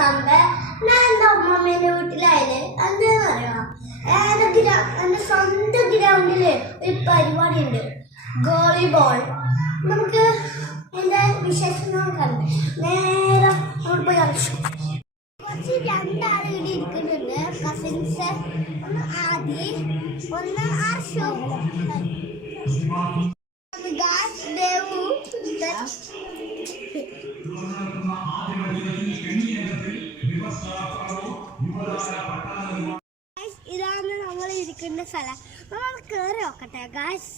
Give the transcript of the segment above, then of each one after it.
സംഭവം ഞാൻ എൻ്റെ അമ്മമ്മേൻ്റെ വീട്ടിലായാല് എന്താണെന്ന് അറിയാം. എൻ്റെ സ്വന്തം ഗ്രൗണ്ടില് ഒരു പരിപാടി ഉണ്ട്, വോളിബോൾ. നമുക്ക് എൻ്റെ വിശേഷങ്ങൾ കണ്ട് നേരെ നമ്മൾ പോയി കളിച്ചു. കുറച്ച് രണ്ടാൾ ഇവിടെ ഇരിക്കുന്നുണ്ട്, കസിൻസ്. ഒന്ന് ആദി, ഒന്ന് ആർഷു. ഇതാണ് നമ്മൾ ഇരിക്കുന്ന സ്ഥലം. നമ്മൾ കയറി നോക്കട്ടെ ഗായ്സ്.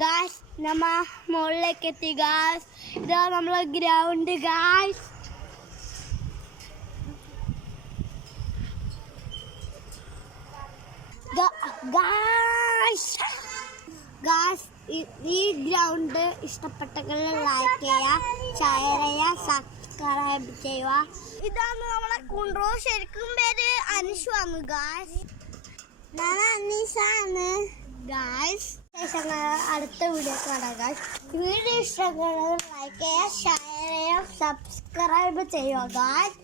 ഗായ്സ് നമ്മ മുകളിലേക്ക് എത്തി ഗായ്സ്. ഇതാ നമ്മളെ ഗ്രൗണ്ട് ഗായ്സ്. ഈ ഗ്രൗണ്ട് ഇഷ്ടപ്പെട്ടെങ്കിൽ ലൈക്ക് ചെയ്യുക, ഷെയർ ചെയ്യുക, സബ്സ്ക്രൈബ് ചെയ്യുക. ഇതാണ് നമ്മളെ കുണ്ട്രോ. ശരിക്കും പേര് അനുഷു ആണ് ഗായ്സ്. ഞാൻ അനീഷാണ് ഗായ്സ്. അടുത്ത വീഡിയോ കാണാം ഗായ്സ്. വീഡിയോ ഇഷ്ടപ്പെടുന്നത് ലൈക്ക് ചെയ്യുക, ഷെയർ ചെയ്യുക, സബ്സ്ക്രൈബ് ചെയ്യുക ഗായ്സ്.